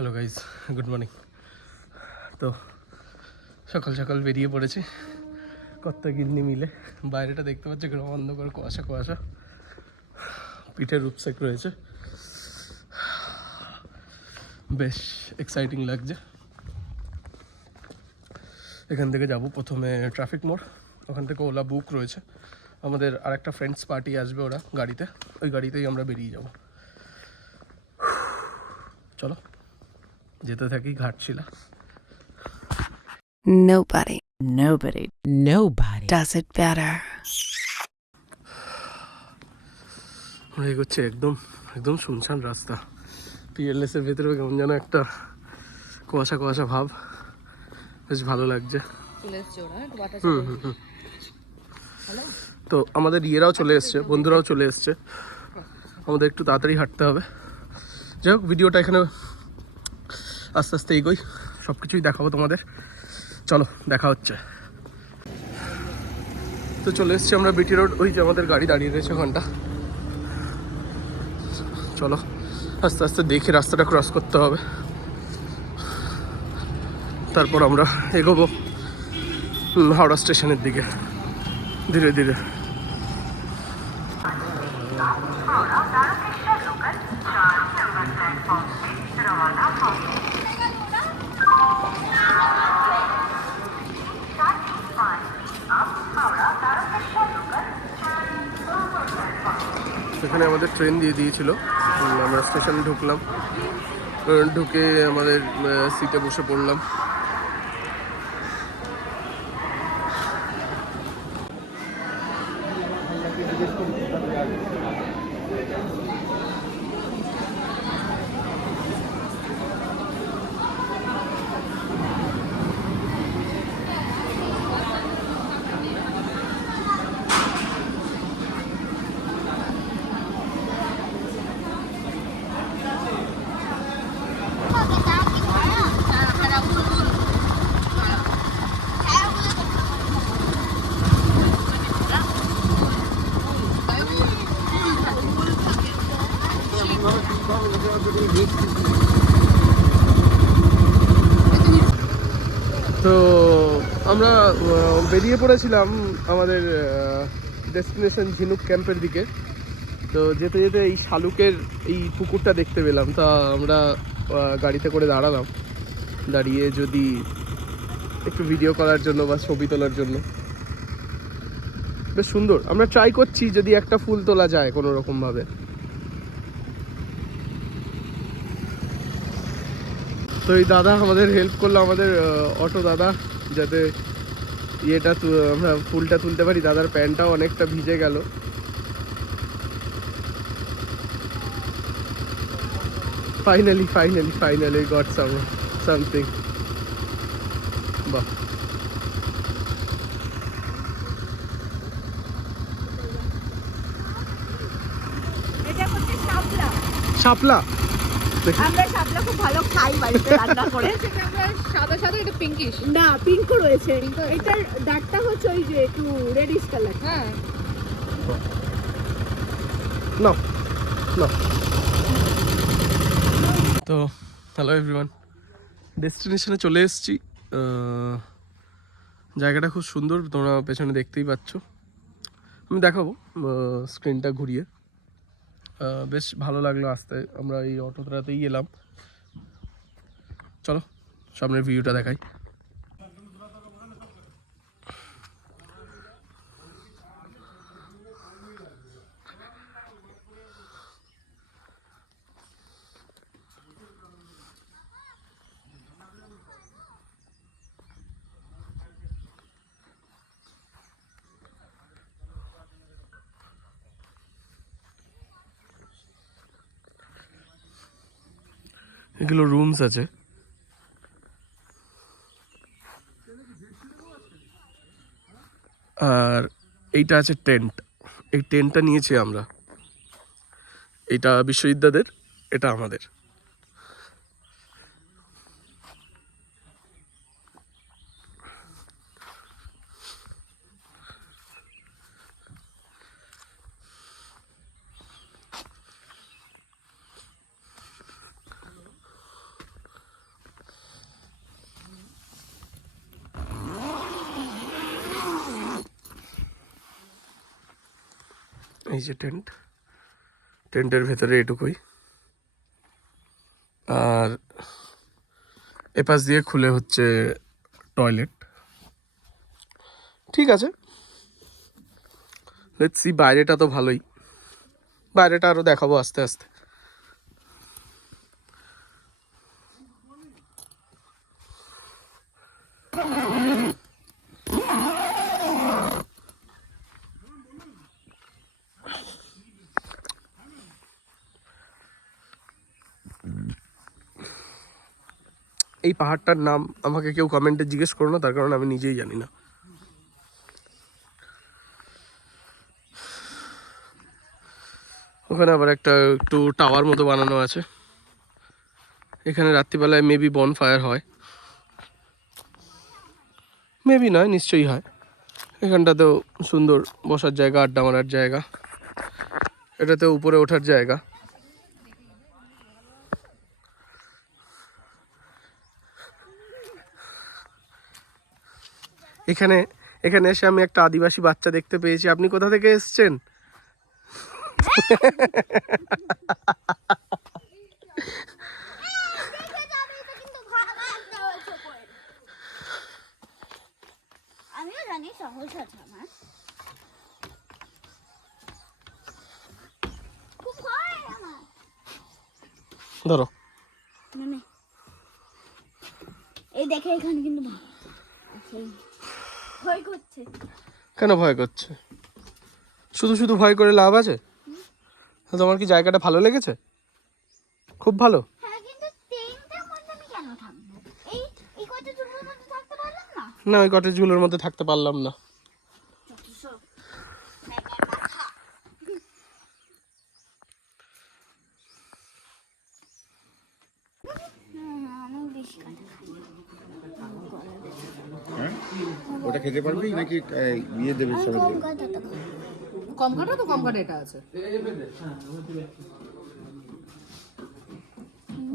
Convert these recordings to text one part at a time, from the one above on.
Hello guys, good morning. তো সকাল সকাল বেরিয়ে পড়েছি কর্তা গিন্নি মিলে। বাইরেটা দেখতে পাচ্ছি গ্রাম অন্ধকার, কুয়াশা কুয়াশা, পিঠের রূপসেক রয়েছে, বেশ এক্সাইটিং লাগছে। এখান থেকে যাব প্রথমে ট্রাফিক মোড়, ওখান থেকে ওলা বুক রয়েছে। আমাদের আরেকটা ফ্রেন্ডস পার্টি আসবে, ওরা গাড়িতে, ওই গাড়িতেই আমরা বেরিয়ে যাব। চলো যেতে থাকি Ghatshila. Nobody does it better. আমরা এগোচ্ছি, একদম একদম শুনশান রাস্তা। পিএলএসের ভেতরেও কেমন যেন একটা কুয়াশা কুয়াশা ভাব, বেশ ভালো লাগছে। তো আমাদের ইয়েরাও চলে এসছে, বন্ধুরাও চলে এসছে, আমাদের একটু তাড়াতাড়ি হাঁটতে হবে। যাই হোক, ভিডিওটা এখানে আস্তে আস্তে এগোই, সব কিছুই দেখাবো তোমাদের। চলো দেখা হচ্ছে। তো চলে এসছি আমরা বিটি রোড, ওই যে আমাদের গাড়ি দাঁড়িয়ে রয়েছে ওখানটা। চলো আস্তে আস্তে দেখে রাস্তাটা ক্রস করতে হবে, তারপর আমরা এগোবো হাওড়া স্টেশনের দিকে ধীরে ধীরে। সেখানে আমাদের ট্রেন দিয়ে দিয়েছিল, আমরা স্টেশনে ঢুকলাম, ঢুকে আমাদের সিটে বসে পড়লাম। তো আমরা বেরিয়ে পড়েছিলাম আমাদের ডেস্টিনেশন ঝিনুক ক্যাম্পের দিকে। তো যেতে যেতে এই শালুকের এই পুকুরটা দেখতে পেলাম, তা আমরা গাড়িতে করে দাঁড়ালাম, দাঁড়িয়ে যদি একটু ভিডিও করার জন্য বা ছবি তোলার জন্য। বেশ সুন্দর, আমরা ট্রাই করছি যদি একটা ফুল তোলা যায় কোনো রকমভাবে। তো এই দাদা আমাদের হেল্প করলো, আমাদের অটো দাদা, যাতে ইয়েটা আমরা ফুলটা তুলতে পারি। দাদার প্যান্টটাও অনেকটা ভিজে গেল। Finally goat something. বাহ, এটা হচ্ছে শাপলা। শাপলা, আমরা শাপলা খুব ভালো খাই বাড়িতে রান্না করে। সেটা আমরা সাদা সাদা, এটা পিঙ্কিশ। না, পিঙ্কও রয়েছে। Pink ও রয়েছে। এটার ডাকটা হচ্ছে ওই যে একটু রেডিশ কালার। হ্যাঁ, না না। তো হ্যালো এভরিওয়ান, ডেস্টিনেশনে চলে এসেছি। জায়গাটা খুব সুন্দর, তোমরা পেছনে দেখতেই পাচ্ছ। আমি দেখাবো স্ক্রিনটা ঘুরিয়ে। বেশ ভালো লাগলো আসতে, আমরা এই অটোটাতেই এলাম। চলো সামনের ভিউটা দেখাই। এগুলো রুমস আছে। আর এইটা আছে টেন্ট, এই টেন্টটা নিয়েছি আমরা। এইটা বিশ্ববিদ্যালয়ের, এটা আমাদের। এই যে টেন্ট, টেন্টের ভেতরে এটুকুই, আর এপাশ দিয়ে খুলে হচ্ছে টয়লেট। ঠিক আছে, লেটস সি। বাইরেটা তো ভালোই, বাইরেটা আরও দেখাবো আস্তে আস্তে। এই পাহাড়টার নাম আমাকে কেউ কমেন্টে জিজ্ঞেস করো না, তার কারণ আমি নিজেই জানি না। ওখানে আবার একটা একটু টাওয়ার মতো বানানো আছে, এখানে রাত্রিবেলায় মেবি বনফায়ার হয়, মেবি নয় নিশ্চয়ই হয়। এখানটাতেও সুন্দর বসার জায়গা, আড্ডা মারার জায়গা, এটাতেও উপরে ওঠার জায়গা। এখানে এখানে এসে আমি একটা আদিবাসী বাচ্চা দেখতে পেয়েছি। আপনি কোথা থেকে এসেছেন? আমিও জানি সহজ আছে আমার, খুব ভয় আমার। ধরো, মানে এই দেখে এখানে কিন্তু ভয় করছে। কেন ভয় করছে? শুধু শুধু ভয় করে লাভ আছে? তোমার কি জায়গাটা ভালো লেগেছে? খুব ভালো। হ্যাঁ, কিন্তু তিনটার মধ্যে আমি কেন থাকবো? এই এই কয়টা জুনের মধ্যে থাকতে পারলাম না? না, ওই কটেজগুলোর মধ্যে থাকতে পারলাম না। আমি বেশি কাটা খাই। হ্যাঁ ওটা খেতে পারবি নাকি ইয়ে দেবে সবাই দেবে? কাটাটা খাই। কম কাটা তো কম কাটা এটা আছে।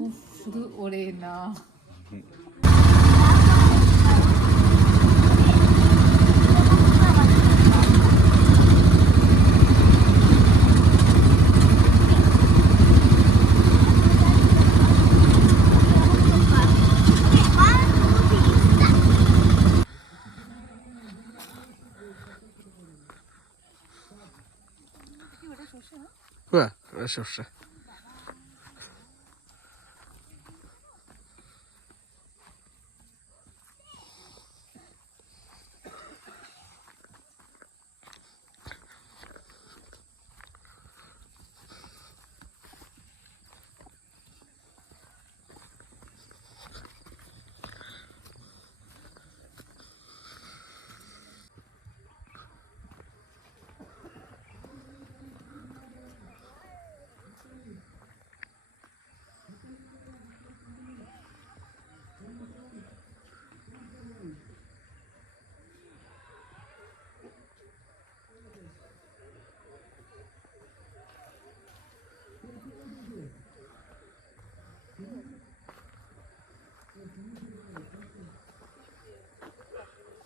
উফ, শুধু ওরে না। হ্যাঁ, সর্ষে।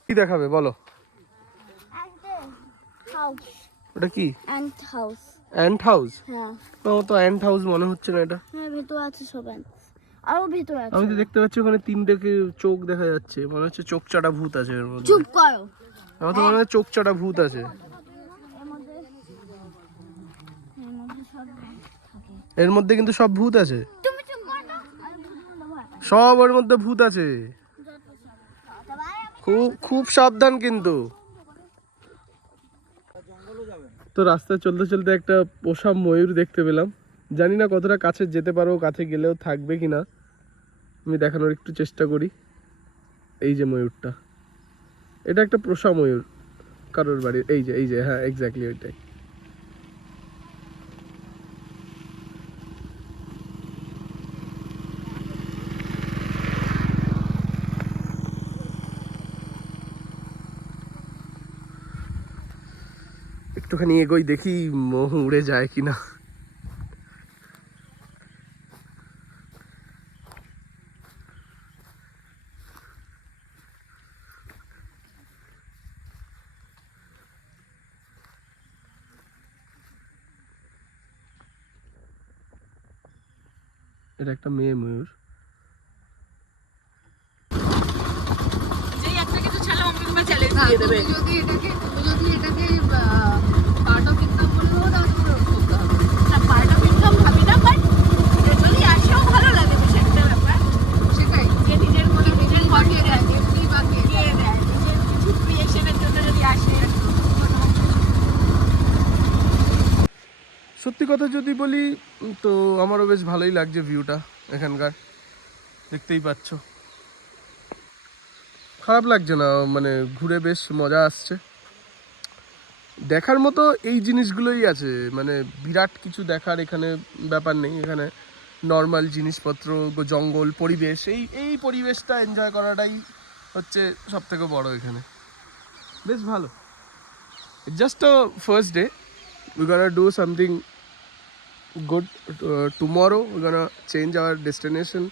কি দেখাবে বলো? হাউস, ওটা কি? Ant house. Ant house? হ্যাঁ আমার তো অ্যান্ট হাউস মনে হচ্ছে না এটা। হ্যাঁ, ভেতরে আছে সব ants। আরো ভেতরে আছে। আমি তো দেখতে পাচ্ছি ওখানে তিনটে চোখ দেখা যাচ্ছে, মনে হচ্ছে চোখ চাটা ভূত আছে এর মধ্যে। চুপ করো। আমার তো মনে হয় চোখ চাটা ভূত আছে এর মধ্যে সব থাকে। এর মধ্যে, কিন্তু সব ভূত আছে। তুমি চুপ করো না। আমি ভূতের মধ্যে ভয় পাই। সব ওর মধ্যে ভূত আছে। খুব খুব সাবধান কিন্তু। তো রাস্তায় চলতে চলতে একটা পোষা ময়ূর দেখতে পেলাম। জানি না কতটা কাছে যেতে পারবো, কাছে গেলেও থাকবে কিনা। আমি দেখানোর একটু চেষ্টা করি। এই যে ময়ূরটা, এটা একটা পোষা ময়ূর কারোর বাড়ির। এই যে হ্যাঁ, এক্স্যাক্টলি ওইটাই। একটুখানি এগোই, দেখি মোহ উড়ে যায় কিনা। এটা একটা মেয়ে ময়ূর। না, তুমি যদি এটাকে পার্ট অফ ইনকাম বললেও তাহলে তোমার ওটা করতে হবে। সেটাই বাকিয়ে দেয়, এমনি বাকিয়ে দেয়। সত্যি কথা যদি বলি তো আমারও বেশ ভালোই লাগছে ভিউটা এখানকার, দেখতেই পাচ্ছ। খারাপ লাগছে না, মানে ঘুরে বেশ মজা আসছে। দেখার মতো এই জিনিসগুলোই আছে, মানে বিরাট কিছু দেখার এখানে ব্যাপার নেই। এখানে নর্মাল জিনিসপত্র, জঙ্গল, পরিবেশ, এই পরিবেশটা এনজয় করাটাই হচ্ছে সব থেকে বড় এখানে। বেশ ভালো। Just a first day, we gonna do something good. Tomorrow we're gonna change our destination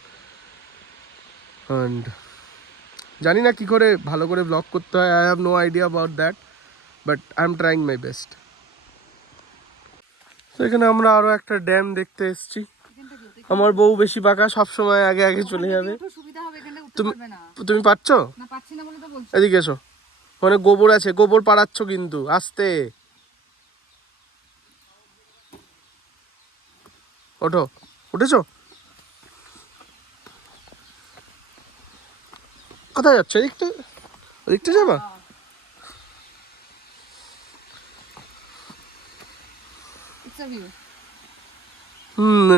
and জানি না কি করে ভালো করে ব্লগ করতে হয়। I have no idea about that, but I'm trying my best. তো এখানে আমরা আরো একটা ড্যাম দেখতে এসেছি। আমার বউ বেশি পাকা, সব সময় আগে আগে চলে যাবে। একটু সুবিধা হবে, এখানে উঠতে তুমি পারবে না। তুমি পাচ্ছো? না, পাচ্ছি না বলে তো বলছি। এদিকে এসো, ওখানে গোবর আছে, গোবর পাড়াচ্ছ কিন্তু আস্তে। ওঠো, উঠেছো? কোথায় যাচ্ছ? এদিকটা, ওদিকটা যাবা? It's a view.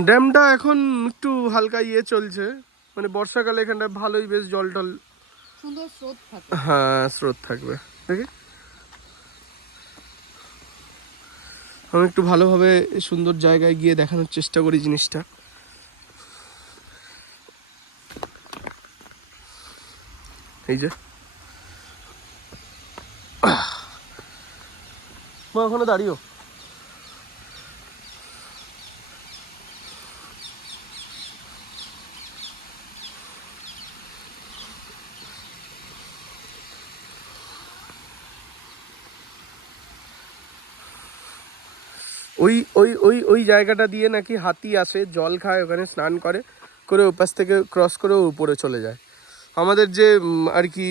ড্যামটা এখন একটু হালকা ইয়ে চলছে, মানে বর্ষাকালে এখানটা ভালোই বেশ জল টল, সুন্দর স্রোত থাকে। হ্যাঁ স্রোত থাকবে। দেখি আমি একটু ভালোভাবে সুন্দর জায়গায় গিয়ে দেখানোর চেষ্টা করি জিনিসটা। এই যে মা ওখানে দাঁড়িয়েও। ওই ওই ওই ওই জায়গাটা দিয়ে নাকি হাতি আসে, জল খায়, ওখানে স্নান করে, করে ওপাশ থেকে ক্রস করে উপরে চলে যায়। আমাদের যে আর কি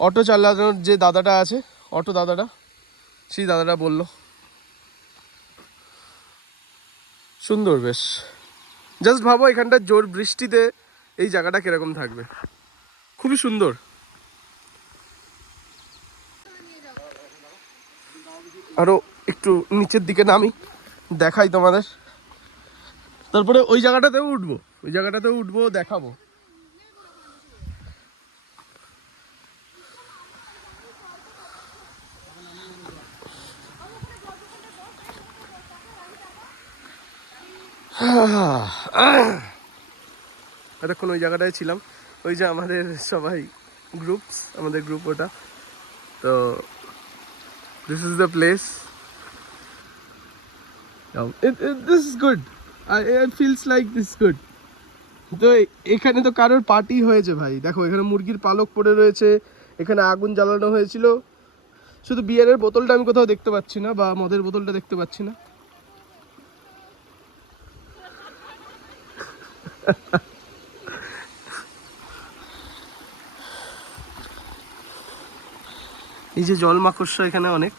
অটো চালানোর যে দাদাটা আছে, অটো দাদাটা, সেই দাদাটা বলল। সুন্দর বেশ। জাস্ট ভাবো এখানটা জোর বৃষ্টিতে এই জায়গাটা কিরকম থাকবে, খুবই সুন্দর। আরো একটু নিচের দিকে নামি, দেখাই তোমাদের, তারপরে ওই জায়গাটাতেও উঠবো, ওই জায়গাটাতেও উঠবো, দেখাবো। এতক্ষণ ওই জায়গাটায় ছিলাম, ওই যে আমাদের সবাই গ্রুপস, আমাদের গ্রুপ ওটা। তো this is the place, this is good, it feels like this good. তো এখানে তো কারোর পার্টি হয়েছে ভাই, দেখো এখানে মুরগির পালক পড়ে রয়েছে, এখানে আগুন জ্বালানো হয়েছিল। শুধু বিয়ারের বোতলটা আমি কোথাও দেখতে পাচ্ছি না, বা মদের বোতলটা দেখতে পাচ্ছি না। এই যে জল মাকড়সা এখানে অনেক।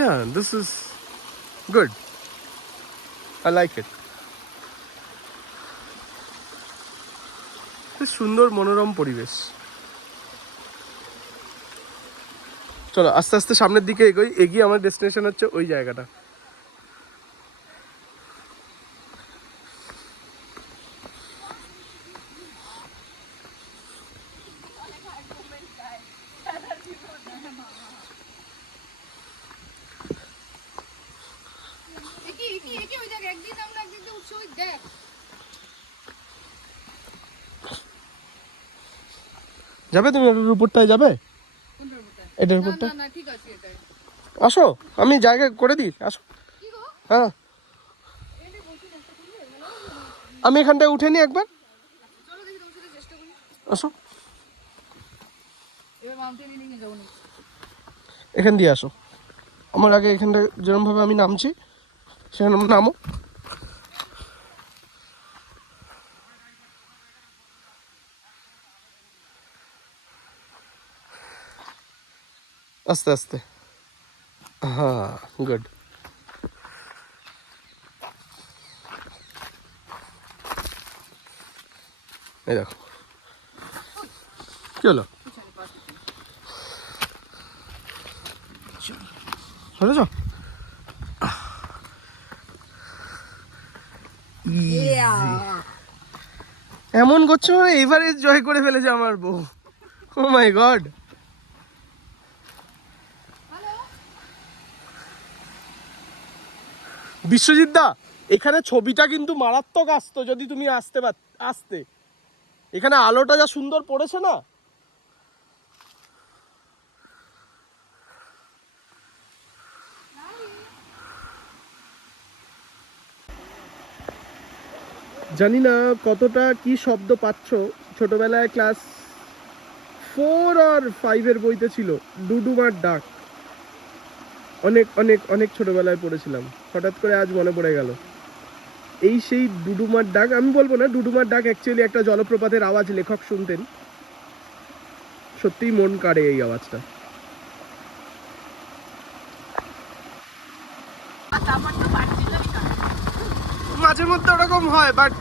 Yeah, this is good. I like it. বেশ সুন্দর মনোরম পরিবেশ। চলো আস্তে আস্তে সামনের দিকে এগোই, এগিয়ে আমার ডেস্টিনেশন হচ্ছে ওই জায়গাটা। ওই দেখ, একদিন আমরা একদিন তো উঠছি, ওই দেখ। যাবে তুমি এটার উপরটায় যাবে? কোনটার উপরটায়? এটার না উপরটা না না, ঠিক আছে এটাই। আসো, আমি জায়গা করে দিই, আসো। কি গো? হ্যাঁ আমি এখানটায় উঠে নি একবার, চলো দেখি তোমার সাথে চেষ্টা করি। আসো। এবার মাউন্টেনে নিয়ে যাবো না। এখান দিয়ে আসো, আমার আগে এখানটা যেরকমভাবে আমি নামছি সেখানে নামো। আস্তে আস্তে, হ্যাঁ গুড। এই দেখো কি হলো, শুনেছ? এমন করছো মানে এভারেস্ট জয় করে ফেলেছে আমার বউ। ও মাই গড। বিশ্বজিৎ দা, এখানে ছবিটা কিন্তু মারাত্মক আসতো যদি তুমি আসতে। এখানে আলোটা যা সুন্দর পড়েছে না। জানি না কতটা কি শব্দ পাচ্ছ, ছোটবেলায় ক্লাস 4 আর 5 বইতে ছিল ডুডুমার ডাক। অনেক অনেক অনেক ছোটবেলায় পড়েছিলাম, হঠাৎ করে আজ মনে পড়ে গেল। এই সেই ডুডুমার ডাক, আমি বলবো না ডুডুমার ডাক অ্যাকচুয়ালি একটা জলপ্রপাতের আওয়াজ লেখক শুনতেন। সত্যিই মন কাড়ে এই আওয়াজটা। মাঝে মধ্যে ওরকম হয়, বাট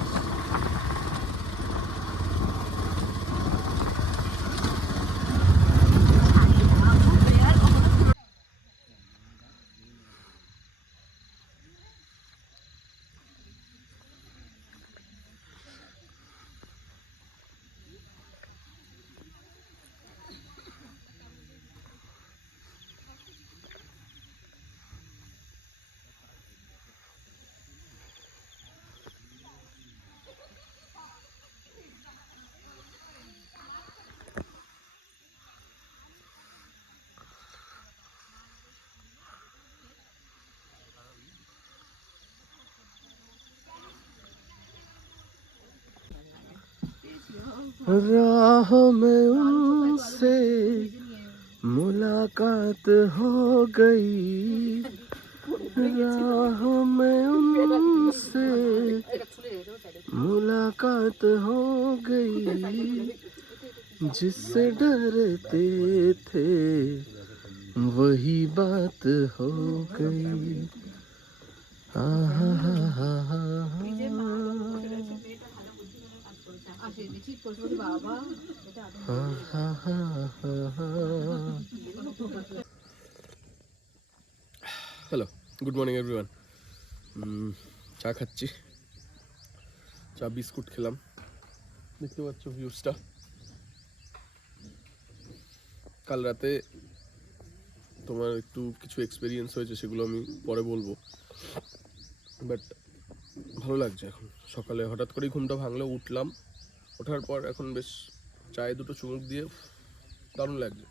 राह में उनसे मुलाकात हो गई, राह में उनसे मुलाकात हो गई, जिससे डरते थे वही बात हो गई। आहा हा हा हा হ্যালো, গুড মর্নিং এভরিওয়ান। চা খাচ্ছি, চা বিস্কুট খেলাম। দেখতে পাচ্ছ ভিউজটা। কাল রাতে তোমার একটু কিছু এক্সপিরিয়েন্স হয়েছে, সেগুলো আমি পরে বলবো, বাট ভালো লাগছে এখন। সকালে হঠাৎ করেই ঘুমটা ভাঙলো, উঠলাম, ওঠার পর এখন বেশ চায়ে দুটো চুমুক দিয়ে দারুণ লাগছে।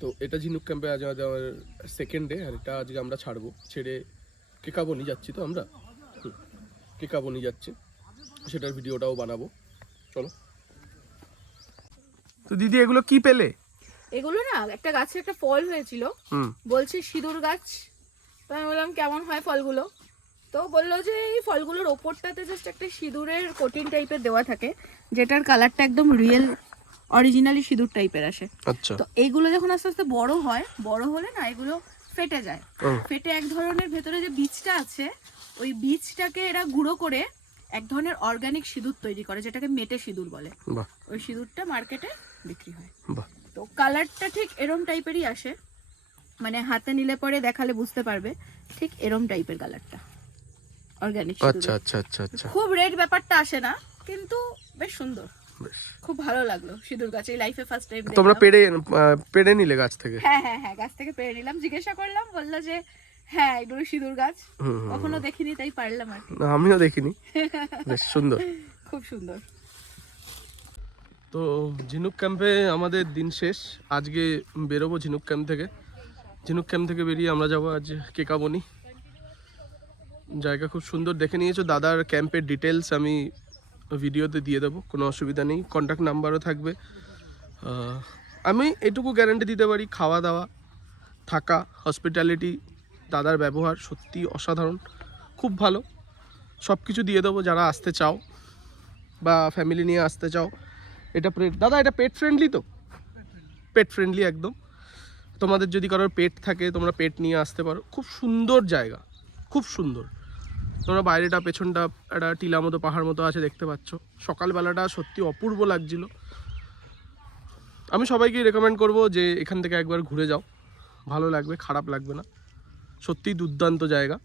তো এটা ঝিনুক ক্যাম্পে আজ আমাদের সেকেন্ড ডে, আর এটা আজকে আমরা ছাড়বো, ছেড়ে কেকাবনি যাচ্ছি। তো আমরা কেকাবনি যাচ্ছি, সেটার ভিডিওটাও বানাবো। চলো। তো দিদি এগুলো কি পেলে? এগুলো না একটা গাছে একটা ফল হয়েছিল, বলছে সিঁদুর গাছ। তো আমি বললাম কেমন হয় ফলগুলো, তো বললো যে এই ফলগুলোর ওপরটাতে জাস্ট একটা সিঁদুরের কোটিং টাইপের দেওয়া থাকে, যেটার কালারটা একদম রিয়েল অরিজিনালি সিঁদুর টাইপের আসে। আচ্ছা। তো এইগুলো যখন আস্তে আস্তে বড় হয়, বড় হলে না এগুলো ফেটে যায়। ফেটে এক ধরনের ভেতরে যে বীজটা আছে, ওই বীজটাকে এরা গুঁড়ো করে এক ধরনের অর্গানিক সিঁদুর তৈরি করে, যেটাকে মেটে সিঁদুর বলে। ওই সিঁদুরটা মার্কেটে বিক্রি হয়। তো কালারটা ঠিক এরম টাইপেরই আসে, মানে হাতে নিলে পরে দেখালে বুঝতে পারবে, ঠিক এরম টাইপের কালারটা অর্গানিক। আচ্ছা আচ্ছা আচ্ছা আচ্ছা। খুব রেড ব্যাপারটা আসে না, কিন্তু বেশ সুন্দর, খুব ভালো লাগলো। সিঁদুর গাছ এই লাইফে ফার্স্ট টাইম। তোমরা পেড়ে নিলে গাছ থেকে? হ্যাঁ হ্যাঁ হ্যাঁ, গাছ থেকে পেড়ে নিলাম। জিজ্ঞাসা করলাম, বললো যে হ্যাঁ এগুলো সিঁদুর গাছ, কখনো দেখিনি তাই পারলাম আর কি। আমিও দেখিনি, বেশ সুন্দর, খুব সুন্দর। তো ঝিনুক ক্যাম্পে আমাদের দিন শেষ। আজকে বেরোবো ঝিনুক ক্যাম্প থেকে। ঝিনুক ক্যাম্প থেকে বেরিয়ে আমরা যাবো আজ কেকাবনি। জায়গা খুব সুন্দর, দেখে নিয়েছো। দাদার ক্যাম্পের ডিটেলস আমি ভিডিওতে দিয়ে দেবো, কোনো অসুবিধা নেই। কন্ট্যাক্ট নাম্বারও থাকবে। আমি এটুকু গ্যারান্টি দিতে পারি, খাওয়া দাওয়া, থাকা, হসপিটালিটি, দাদার ব্যবহার সত্যি অসাধারণ, খুব ভালো। সব কিছু দিয়ে দেবো যারা আসতে চাও বা ফ্যামিলি নিয়ে আসতে চাও। এটা দাদা এটা পেট ফ্রেন্ডলি তো? পেট ফ্রেন্ডলি একদম। তোমাদের যদি কারোর পেট থাকে তোমরা পেট নিয়ে আসতে পারো। খুব সুন্দর জায়গা, খুব সুন্দর। তোমরা বাইরেটা পেছনটা একটা টিলা মতো পাহাড় মতো আছে দেখতে পাচ্ছ। সকালবেলাটা সত্যি অপূর্ব লাগছিল। আমি সবাইকে রেকমেন্ড করব যে এখান থেকে একবার ঘুরে যাও, ভালো লাগবে, খারাপ লাগবে না। সত্যিই দুর্দান্ত জায়গা।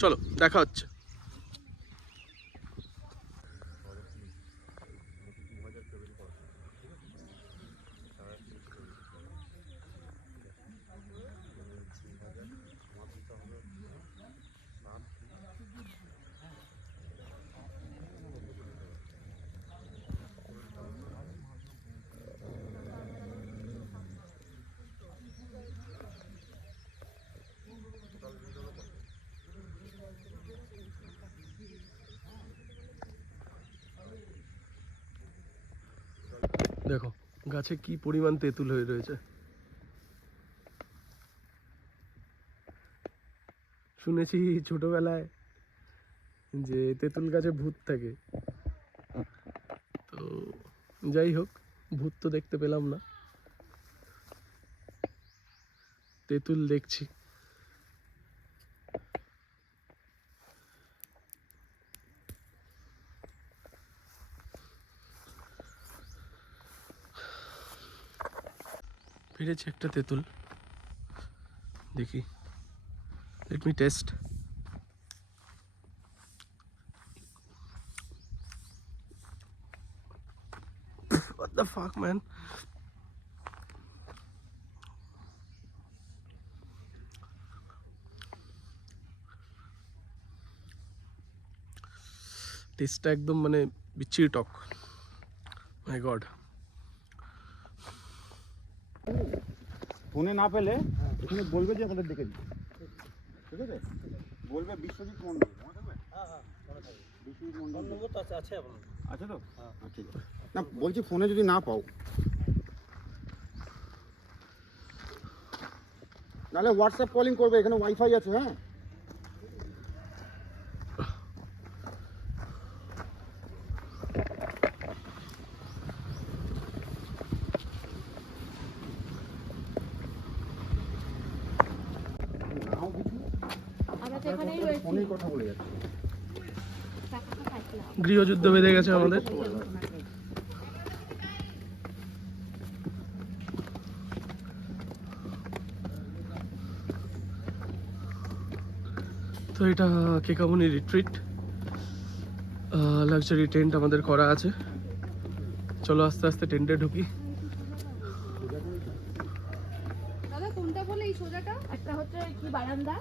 চলো দেখা হচ্ছে। দেখো গাছে কি পরিমাণ তেঁতুল হয়ে রয়েছে। শুনেছি ছোটবেলায় যে তেঁতুল গাছে ভূত থাকে, তো যাই হোক, ভূত তো দেখতে পেলাম না, তেঁতুল দেখছি। পেরেছি একটা তেঁতুল, দেখি, let me test. What the fuck, man? টেস্টটা একদম মানে বিচ্ছিরি টক। মাই গড। ফোনে না পেলে এখানে বলবে যে আমাদের ডেকে দিই, ঠিক আছে? বলবে বিশ্বজিৎ মন্ডল, মনে থাকবে? বিশ্বজিৎ মন্ডল নম্বর তো আছে আপনার? আছে তো? হ্যাঁ ঠিক আছে। না বলছি ফোনে যদি না পাও নাহলে হোয়াটসঅ্যাপ কলিং করবে, এখানে ওয়াইফাই আছে। হ্যাঁ ফোনেই কথা বলে যাচ্ছে। গৃহযুদ্ধ বেঁধে গেছে আমাদের। তো এটা কেকামনি রিট্রিট, লাক্সারি টেন্ট আমাদের করা আছে। চলো আস্তে আস্তে টেন্টে ঢুকি। দাদা কোনটা বলে এই সোজাটা? একটা হচ্ছে কি বারান্দা,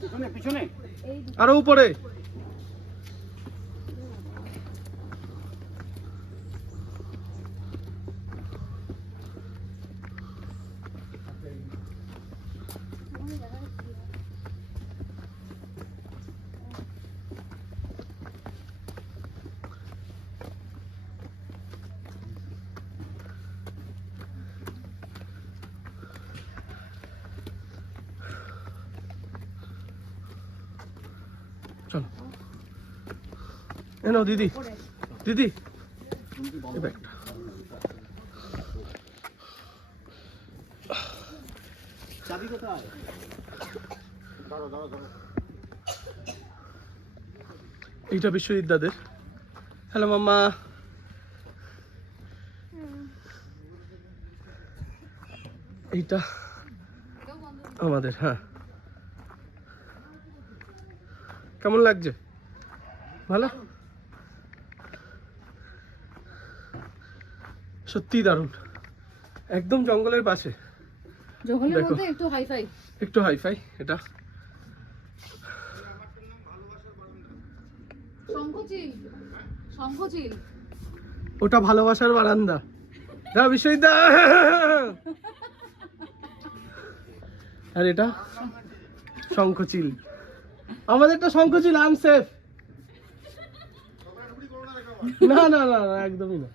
পিছনে পিছনে আরো উপরে। চলো এনো দিদি, দিদি এই ব্যাগটা। চাবি কোথায়? দাঁড়াও দাঁড়াও দাঁড়াও। এইটা বিশ্বজিৎ দাদের। হ্যালো মাম্মা। এইটা আমাদের। হ্যাঁ কেমন লাগছে? ভালো, সত্যিই দারুণ, একদম জঙ্গলের পাশে। জঙ্গলের দেখো। মধ্যে একটু হাইফাই, একটু হাইফাই। এটা শঙ্খচিল, শঙ্খচিল। ওটা ভালোবাসার বারান্দা। দা বিশ্বজিৎ দা। আর এটা শঙ্খচিল। আমাদেরটা শঙ্খচিল আনসেফ। না না না না, একদমই না।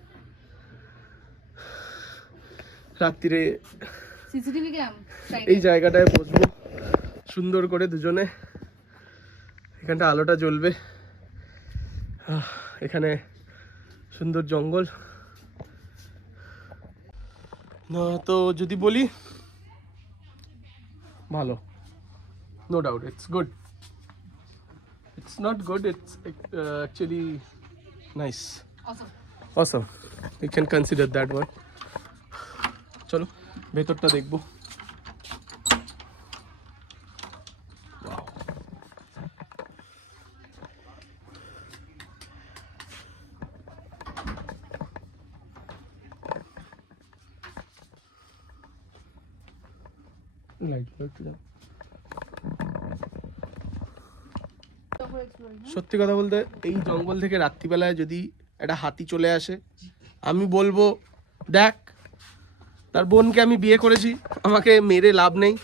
রাত্রিরে সিসিটিভি ক্যাম এই জায়গাটায় বসবো সুন্দর করে দুজনে, এখানটা আলোটা জ্বলবে, এখানে সুন্দর জঙ্গল। না তো যদি বলি ভালো, no doubt, it's good, it's not good, it's actually nice, awesome, you can consider that one. চলো ভেতরটা দেখবো। লাইটগুলো একটু দাও। সত্যি কথা বলতে এই জঙ্গল থেকে রাত্রিবেলায় যদি একটা হাতি চলে আসে, আমি বলবো দেখ, তার বোনকে আমি বিয়ে করেছি, আমাকে মেরে লাভ নেই,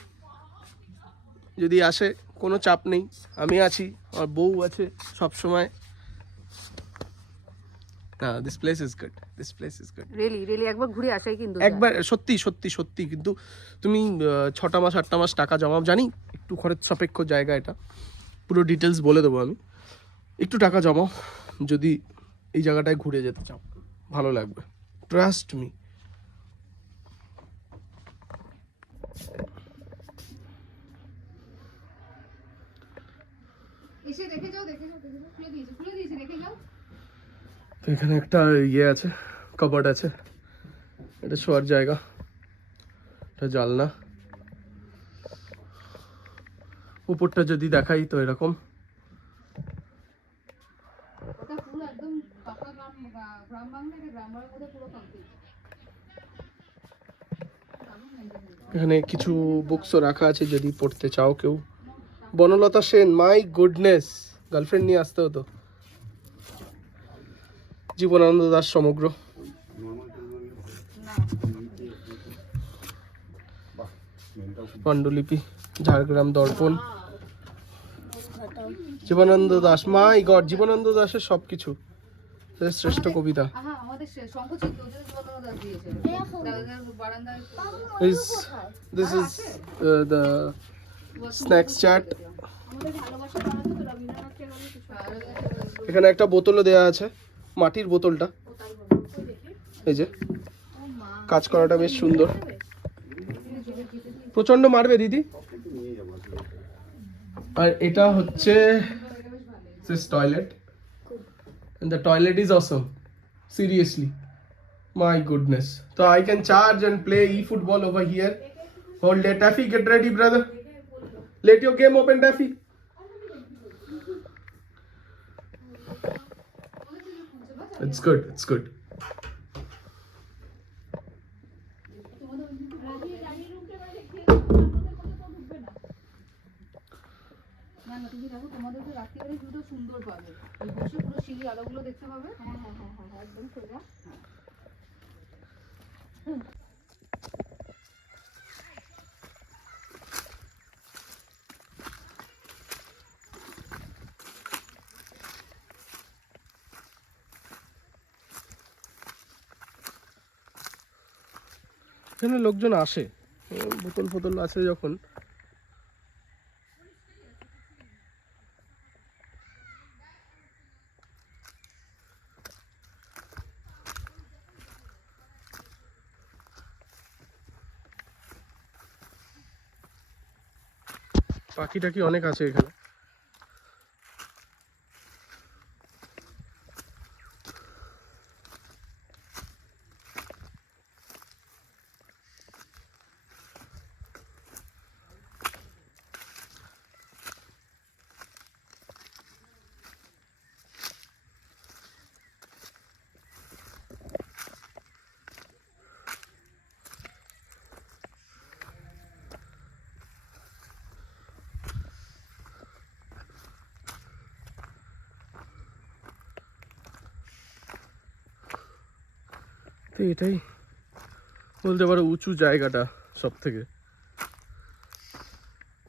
যদি আসে কোনো চাপ নেই, আমি আছি, আমার বউ আছে সব সময়। না, this place is good, this place is good, really একবার ঘুরে আসাই কিন্তু একবার সত্যি সত্যি সত্যি। কিন্তু তুমি 6টা মাস 8টা মাস টাকা জমাও, জানি একটু খরচ সাপেক্ষ জায়গা, এটা পুরো ডিটেলস বলে দেবো আমি। একটু টাকা জমাও যদি এই জায়গাটায় ঘুরে যেতে চাও, ভালো লাগবে, ট্রাস্ট মি। এসে দেখে যাও খুলে দিয়েছে দেখে যাও। তো এখানে একটা ইয়ে আছে, কবার্ড আছে, এটা শোয়ার জায়গা, এটা জানলা। উপরটা যদি দেখাই তো এরকম, ওটা পুরো একদম পাকা গ্রাম বাংলা, গ্রাম বাংলার মধ্যে পুরো কমপ্লিট। এখানে কিছু বুকসও রাখা আছে যদি পড়তে চাও কেউ। Banalata Sen, my goodness, girlfriend নিয়ে আসতে হতো। জীবনানন্দ দাস সমগ্র, পাণ্ডুলিপি, ঝাড়গ্রাম দর্পণ, জীবনানন্দ দাস, মাই গড, জীবনানন্দ দাসের সবকিছু, শ্রেষ্ঠ কবিতা। আমাদের শঙ্খচিল তো ওদের জীবনানন্দ দাস দিয়েছে দাদাদের বারান্দায়। This is the snacks chat. আমাদের ভালোবাসা বানাতো তো রবীন্দ্রনাথ ঠাকুরের কিছু। এখানে একটা বোতলও দেওয়া আছে, মাটির বোতলটা, এই যে কাজ করাটা বেশ সুন্দর। প্রচন্ড মারবে দিদি। আর এটা হচ্ছে this toilet, and the toilet is awesome, seriously, my goodness. So I can charge and play e-football over here. Hold it, Taffy, get ready brother, let your game open Taffy. It's good, it's good. না না, তুমি দেখো তোমাদের তো রাত্রিবেলা ভিউটা সুন্দর পাবে, ওই বসে পুরো সিঁড়ি আলোগুলো দেখতে পাবে। হ্যাঁ একদম সোজা। এখানে লোকজন আসে, বোতল ফোতল আছে যখন। পাখি টাকি অনেক আছে এখানে। তো এটাই বলতে পারো উঁচু জায়গাটা সব থেকে।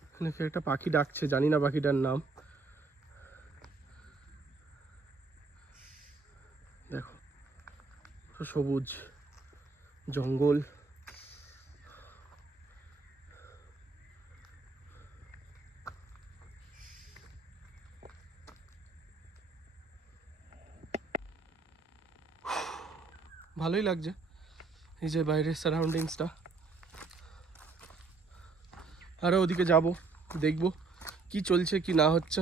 এখানে একটা পাখি ডাকছে, জানি না পাখিটার নাম। দেখো সবুজ জঙ্গল। ভালোই লাগছে এই যে বাইরের সারাউন্ডিংসটা। আরও ওদিকে যাব, দেখব কি চলছে কি না হচ্ছে।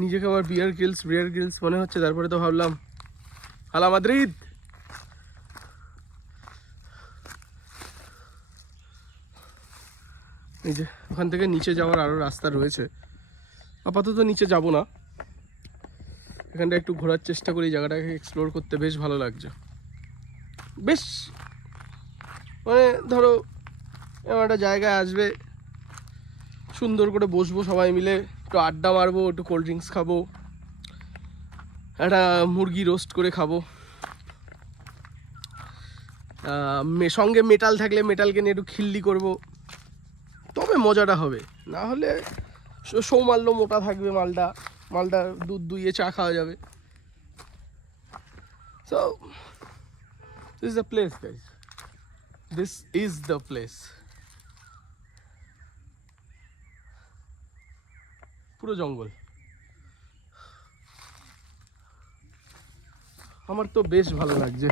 নিজেকে আবার বিয়ার গ্রিলস মনে হচ্ছে। তারপরে তো ভাবলাম হালা মাদ্রিদ। এই যে ওখান থেকে নিচে যাওয়ার আরও রাস্তা রয়েছে, আপাতত নিচে যাব না। এখানটা একটু ঘোরার চেষ্টা করি, জায়গাটাকে এক্সপ্লোর করতে বেশ ভালো লাগছে। বেশ মানে ধরো এমন একটা জায়গায় আসবে, সুন্দর করে বসবো সবাই মিলে, একটু আড্ডা মারবো, একটু কোল্ড ড্রিঙ্কস খাবো, একটা মুরগি রোস্ট করে খাবো, সঙ্গে মেটাল থাকলে মেটালকে নিয়ে একটু খিল্লি করবো, তবে মজাটা হবে। না হলে সৌমাল্য মোটা থাকবে, মালটা দুধ দুইয়ে চা খাওয়া যাবে। So this is the place guys, this is the place. পুরো জঙ্গল, আমার তো বেশ ভালো লাগছে।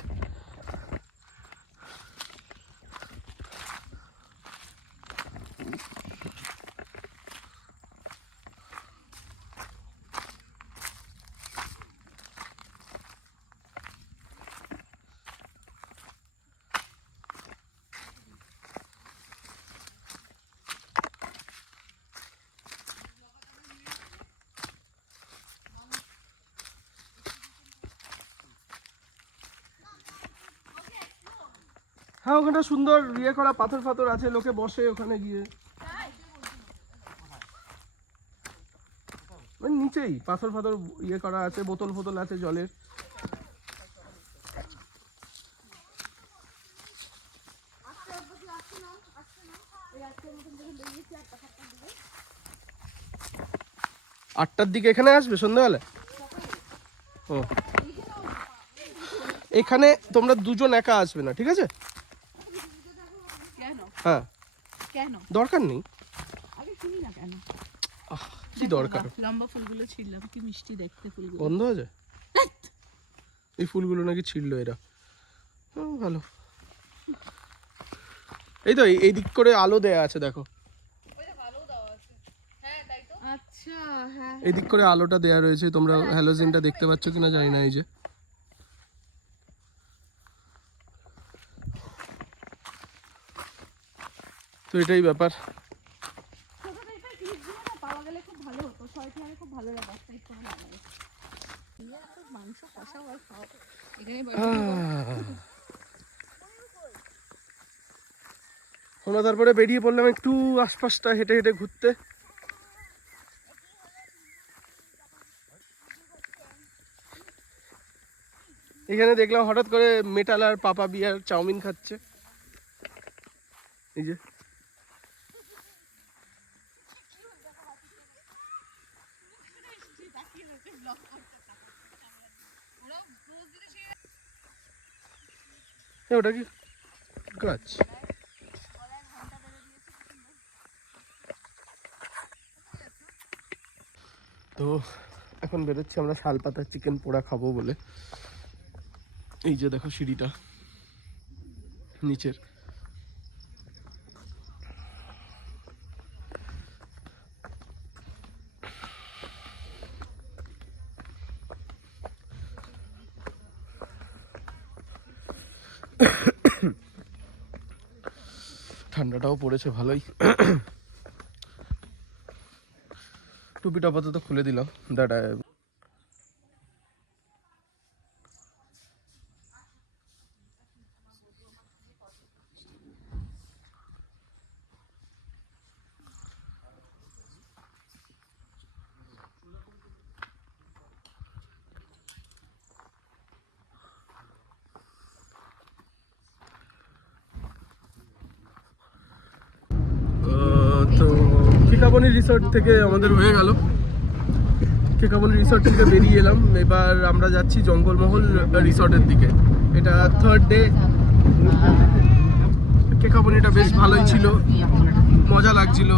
হ্যাঁ ওখানটা সুন্দর ইয়ে করা পাথর আছে, লোকে বসে ওখানে গিয়ে। নিচেই পাথর ইয়ে করা আছে, বোতল আছে জলের। আটটার দিকে এখানে আসবে সন্ধ্যাবেলা? ও এখানে তোমরা দুজন একা আসবে না, ঠিক আছে? কেন? হ্যাঁ কেন? দরকার নেই। আগে শুনি না কেন? কি দরকার? লম্বা ফুলগুলো ছিললাম, কি মিষ্টি দেখতে ফুলগুলো। বন্ধ হয়ে যায় এই ফুলগুলো নাকি ছিড়লো এরা। ভালো। এই তো এই দিক করে আলো দেয়া আছে, দেখো আচ্ছা হ্যাঁ, এই দিক করে আলোটা দেয়া রয়েছে। তোমরা হ্যালোজেনটা দেখতে পাচ্ছ কিনা জানি না। এই যে তো এটাই ব্যাপার। পাওয়া গেলে খুব ভালো হতো, ছয়টি আগে খুব ভালো লাগতো। মাংস কষাও আর খাও এখানে। আমরা তারপরে বেরিয়ে পড়লাম একটু আশপাশটা হেঁটে হেঁটে ঘুরতে। এখানে দেখলাম হঠাৎ করে মেটাল আর পাপা বিয়ার চাউমিন খাচ্ছে। এই যে ওটা কি গাছ? তো এখন বেরোচ্ছি আমরা শালপাতা চিকেন পোড়া খাবো বলে। এই যে দেখো সিঁড়িটা নিচের। ঠান্ডাটাও পড়েছে ভালোই। টুপিটা আপাতত খুলে দিলাম। দাঁড়া তো কিকাবনি রিসোর্ট থেকে আমাদের হয়ে গেল। কেকাবনি রিসর্ট থেকে বেরিয়ে এলাম, এবার আমরা যাচ্ছি জঙ্গলমহল রিসর্টের দিকে। এটা 3rd ডে। কেকাবনিটা বেশ ভালোই ছিল, মজা লাগছিল।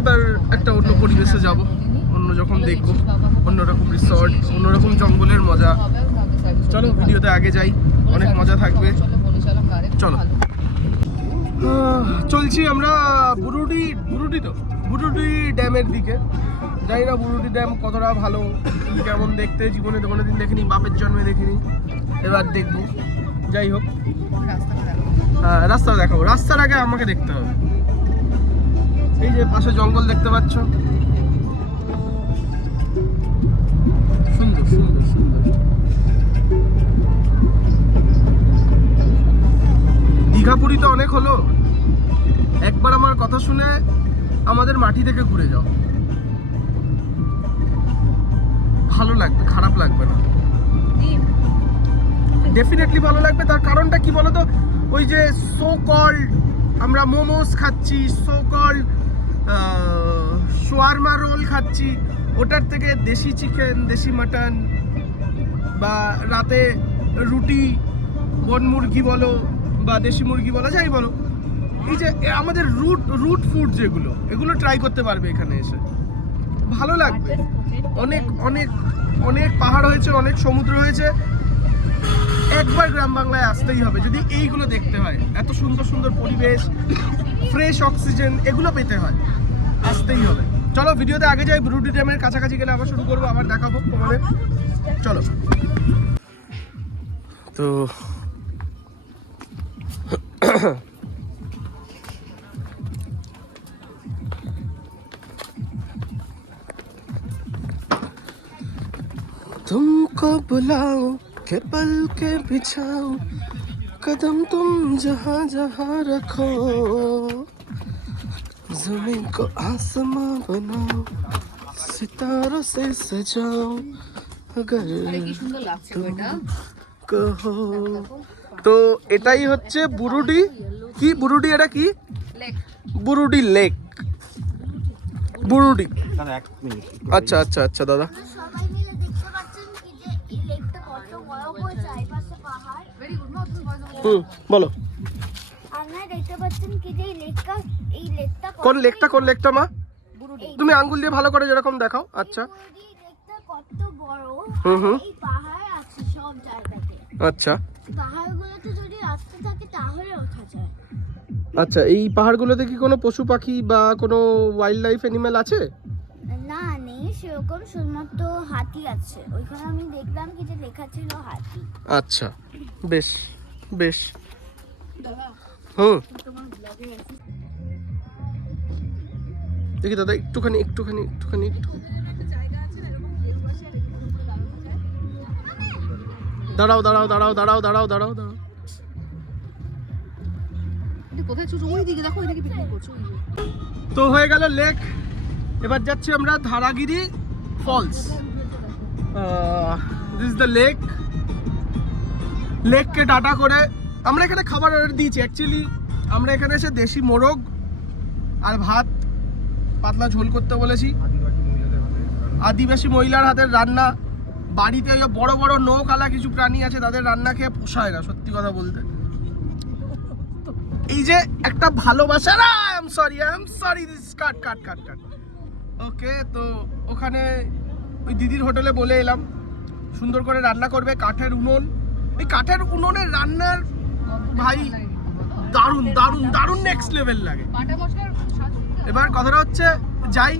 এবার একটা অন্য পরিবেশে যাব, অন্য যখন দেখবো, অন্যরকম রিসর্ট, অন্যরকম জঙ্গলের মজা। চলো ভিডিওতে আগে যাই, অনেক মজা থাকবে। চলো চলছি আমরা বুরুডি ড্যামের দিকে। জানি না বুরুডি ড্যাম কতটা ভালো, কেমন দেখতে, জীবনে কোনোদিন দেখিনি, বাপের জন্মে দেখিনি, এবার দেখবো। যাই হোক, হ্যাঁ রাস্তা দেখাবো, রাস্তার আগে আমাকে দেখতে হবে। এই যে পাশে জঙ্গল দেখতে পাচ্ছ, সুন্দর সুন্দর সুন্দর। দীঘা পুরী তো অনেক হলো, একবার আমার কথা শুনে আমাদের মাটি থেকে ঘুরে যাও, ভালো লাগবে, খারাপ লাগবে না, ডেফিনেটলি ভালো লাগবে। তার কারণটা কি বলতো, ওই যে সো কল্ড আমরা মোমোস খাচ্ছি, সো কল্ড শাওয়ারমা রোল খাচ্ছি, ওটার থেকে দেশি চিকেন, দেশি মাটন, বা রাতে রুটি, বন মুরগি বলো বা দেশি মুরগি বলো, যাই বলো, এই যে আমাদের রুট ফুড যেগুলো, এগুলো ট্রাই করতে পারবে এখানে এসে, ভালো লাগবে। অনেক অনেক অনেক পাহাড় হয়েছে, অনেক সমুদ্র হয়েছে, একবার গ্রাম বাংলায় আসতেই হবে যদি এইগুলো দেখতে হয়। এত সুন্দর সুন্দর পরিবেশ, ফ্রেশ অক্সিজেন, এগুলো পেতে হয়, আসতেই হবে। চলো ভিডিওতে আগে যাই, বুরুডি ড্যামের কাছাকাছি গেলে আবার শুরু করবো, আবার দেখাবো তোমাদের। চলো। তো तुमको बुलाओ के पल के बिछाओ, कदम तुम जहाँ जहाँ रखो, जमीन को आसमां बनाओ, सितारों से सजाओ, अगर কি সুন্দর লাগছে এটা। कहो। তো এটাই হচ্ছে বুরুডি। কি বুরুডি? এটা কি? লেক। বুরুডি লেক, বুরুডি। দাদা 1 মিনিট। আচ্ছা আচ্ছা আচ্ছা দাদা। সবাই মিলে দেখতে পাচ্ছেন কি যে এই লেকটা কত বড়, ওই চারপাশে পাহাড়। ভেরি গুড মা, তুমি ভয়েস হুম বলো। আপনারা দেখতে পাচ্ছেন কি যে এই লেকটা কোন লেকটা? কোন লেকটা মা? এই তুমি আঙ্গুল দিয়ে ভালো করে যেরকম দেখাও। আচ্ছা এই লেকটা কত বড়। হুম হুম। এই পাহাড় আছে সব জায়গাতে, আচ্ছা পাহাড়গুলোতে যদি রাস্তা থাকে তাহলে ওঠা যায়। আচ্ছা, এই পাহাড়গুলোতে কি কোনো পশু পাখি বা কোনো ওয়াইল্ড লাইফ অ্যানিমেল আছে? না নেই সেরকম, শুধুমাত্র হাতি আছে। ওইখানে আমি দেখলাম কি যে লেখা ছিল হাতি। আচ্ছা বেশ বেশ। হুম দেখি দাদা, একটুখানি একটুখানি একটুখানি একটু দাঁড়াও দাঁড়াও দাঁড়াও দাঁড়াও দাঁড়াও দাঁড়াও দাঁড়াও। এটা কোথায় চুজ? ওই দিকে দেখো, ওই দিকে পিকনিক করছো। তো হয়ে গেল লেক, এবার যাচ্ছি আমরা Dharagiri falls. This is the lake. লেককে টাটা করে আমরা এখানে খাবার অর্ডার দিয়েছি। অ্যাকচুয়ালি আমরা এখানে এসে দেশি মোরগ আর ভাত পাতলা ঝোল করতে বলেছি। আদিবাসী মহিলার হাতের রান্না, বাড়িতে ওই বড় বড় নৌকালা কিছু প্রাণী আছে, তাদের রান্না খেয়ে পোষায় না, সত্যি কথা বলতে। এই যে একটা ভালোবাসা, I am sorry this cut cut cut cut. Okay, তো ওখানে ওই দিদির হোটেলে বলে এলাম, সুন্দর করে রান্না করবে, কাঠের উনুন। এই কাঠের উনুনের রান্নার ভাই দারুণ দারুণ দারুণ নেক্সট লেভেল লাগে। বাটা মশলার স্বাদ। এবার কথাটা হচ্ছে যাই,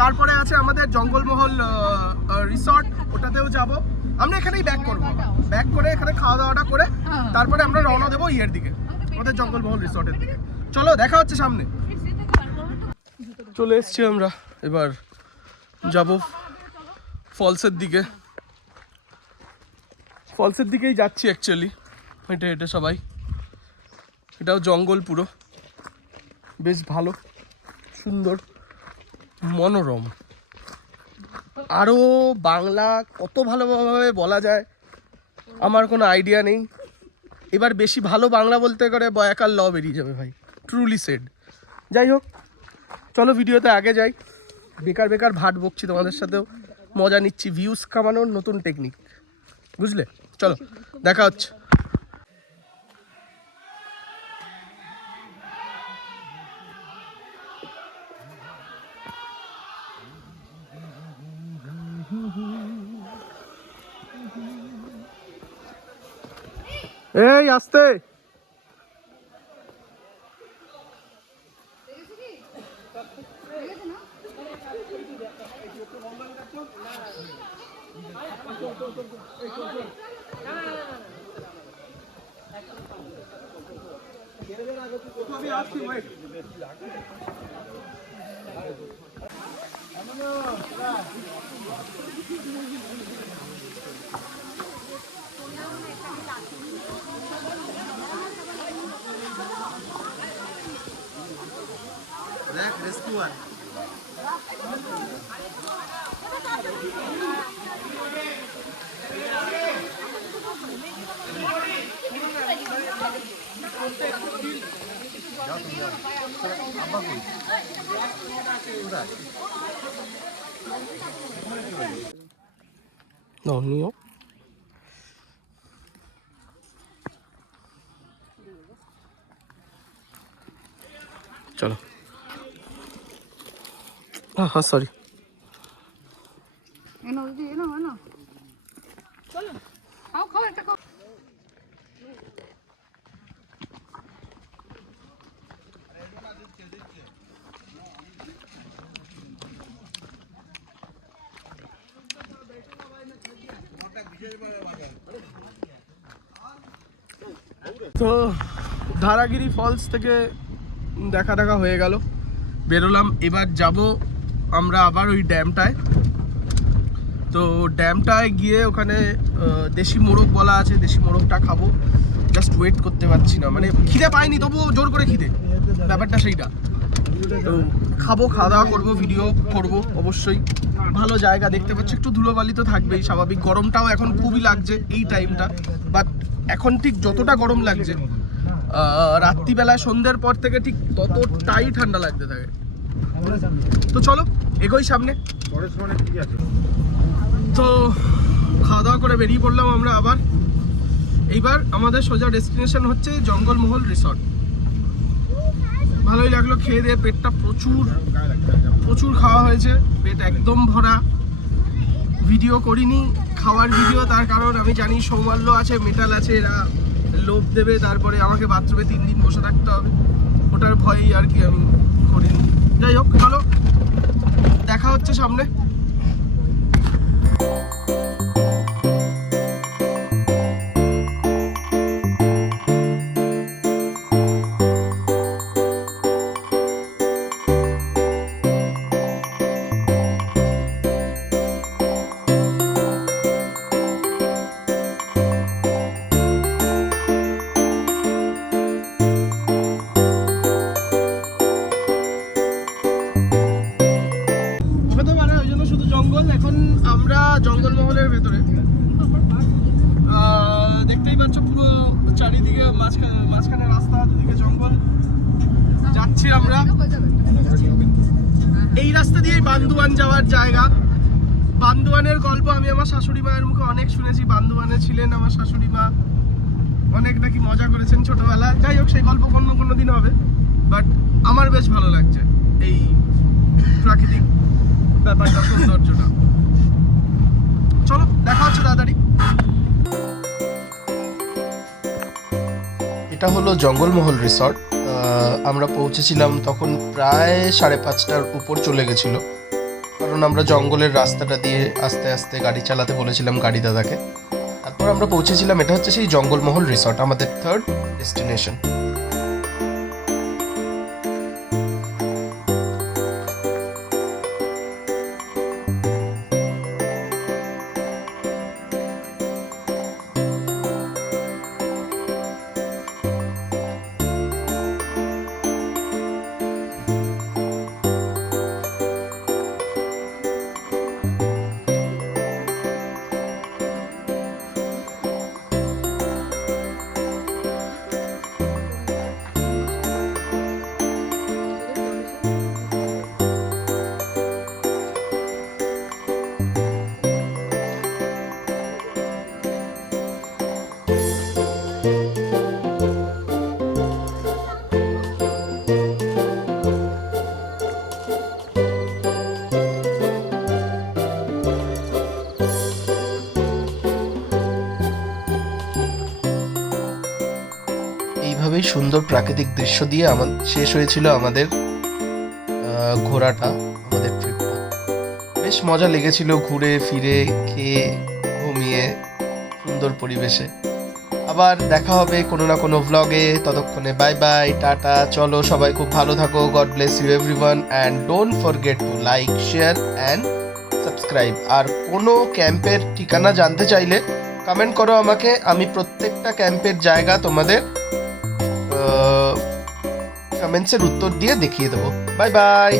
তারপরে আছে আমাদের জঙ্গলমহল রিসর্ট, ওটাতেও যাব। আমরা এখানেই ব্যাক করবো, ব্যাক করে এখানে খাওয়া দাওয়াটা করে তারপরে আমরা রওনা দেবো ইয়ের দিকে, আমাদের জঙ্গলমহল রিসর্টের দিকে। চলো দেখা হচ্ছে সামনে। চলে এসছি আমরা, এবার যাব ফলসের দিকে। ফলসের দিকেই যাচ্ছি অ্যাকচুয়ালি, হেঁটে হেঁটে সবাই। এটাও জঙ্গল পুরো, বেশ ভালো, সুন্দর, মনোরম। আরও বাংলা কত ভালোভাবে বলা যায় আমার কোনো আইডিয়া নেই। এবার বেশি ভালো বাংলা বলতে করে বয়াকার ল বেরিয়ে যাবে ভাই, ট্রুলি সেড। যাই হোক, চলো ভিডিওতে আগে যাই, বেকার বেকার ভাট বকছি, তোমাদের সাথেও মজা নিচ্ছি, ভিউজ কামানোর নতুন টেকনিক, বুঝলে? চলো দেখা হচ্ছে। এই আস্তে, নিও চলো। হ্যাঁ সরি, এনো দিদি, এনো চলো খাও একটা খাও। তো ধারাগিরি ফলস থেকে দেখা হয়ে গেল, বেরোলাম। এবার যাব আমরা আবার ওই ড্যামটায়। তো ড্যামটায় গিয়ে ওখানে দেশি মোরগ বলা আছে, দেশি মোরগটা খাবো। জাস্ট ওয়েট করতে পারছি না, মানে খিদে পাইনি তবুও জোর করে খিদে, ব্যাপারটা সেইটা। তো খাবো, খাওয়া দাওয়া করবো, ভিডিও করব অবশ্যই। ভালো জায়গা দেখতে পাচ্ছি, একটু ধুলোবালি তো থাকবেই স্বাভাবিক। গরমটাও এখন খুবই লাগছে এই টাইমটা, বাট এখন ঠিক যতটা গরম লাগছে রাত্রিবেলায় সন্ধ্যের পর থেকে ঠিক ততটাই ঠান্ডা লাগতে থাকে। তো চলো এগোই সামনে। তো খাওয়া দাওয়া করে বেরিয়ে পড়লাম আমরা আবার। এইবার আমাদের সোজা ডেস্টিনেশন হচ্ছে জঙ্গলমহল রিসর্ট। ভালোই লাগলো খেয়ে দিয়ে, পেটটা প্রচুর খাওয়া হয়েছে, পেট একদম ভরা। ভিডিও করিনি খাওয়ার ভিডিও, তার কারণ আমি জানি সৌমাল্য আছে, মেটাল আছে, এরা লোভ দেবে, তারপরে আমাকে বাথরুমে 3 দিন বসে থাকতে হবে, ওটার ভয়েই আর কি আমি করিনি। যাই হোক, চলো দেখা হচ্ছে সামনে। এখন আমরা জঙ্গলমহলের ভেতরে, দেখতেই পাচ্ছ পুরো চারিদিকে মাঝখানে রাস্তা, দুদিকে জঙ্গল। যাচ্ছি আমরা এই রাস্তা দিয়েই বান্দুয়ান যাওয়ার জায়গা। বান্দুয়ানের গল্প আমি আমার শাশুড়ি মায়ের মুখে অনেক শুনেছি। বান্দুয়ানে ছিলেন আমার শাশুড়ি মা, অনেক নাকি মজা করেছেন ছোটবেলায়। যাই হোক, সেই গল্প কোনো দিন হবে, বাট আমার বেশ ভালো লাগছে এই প্রাকৃতিক ব্যাপারটা, সৌন্দর্যটা। চলো দেখা হচ্ছে তাড়াতাড়ি। এটা হলো জঙ্গলমহল রিসর্ট। আমরা পৌঁছেছিলাম তখন প্রায় 5:30টার উপর চলে গেছিল, কারণ আমরা জঙ্গলের রাস্তাটা দিয়ে আস্তে আস্তে গাড়ি চালাতে বলেছিলাম গাড়ি দাদাকে। তারপর আমরা পৌঁছেছিলাম, এটা হচ্ছে সেই জঙ্গলমহল রিসর্ট, আমাদের 3rd ডেস্টিনেশন। এইভাবেই সুন্দর প্রাকৃতিক দৃশ্য দিয়ে শেষ হয়েছিল আমাদের ঘোরাটা, আমাদের ট্রিপটা। বেশ মজা লেগেছিল ঘুরে ফিরে, খেয়ে ঘুমিয়ে সুন্দর পরিবেশে। আবার দেখা হবে কোনো না কোনো ভ্লগে। ততক্ষণে বাই বাই, টাটা। চলো সবাই খুব ভালো থাকো। God bless you everyone and don't forget to like, share and subscribe. আর কোনো ক্যাম্পের ঠিকানা জানতে চাইলে কমেন্ট করো আমাকে, আমি প্রত্যেকটা ক্যাম্পের জায়গা তোমাদের কমেন্টসের উত্তর দিয়ে দেখিয়ে দেবো। Bye bye.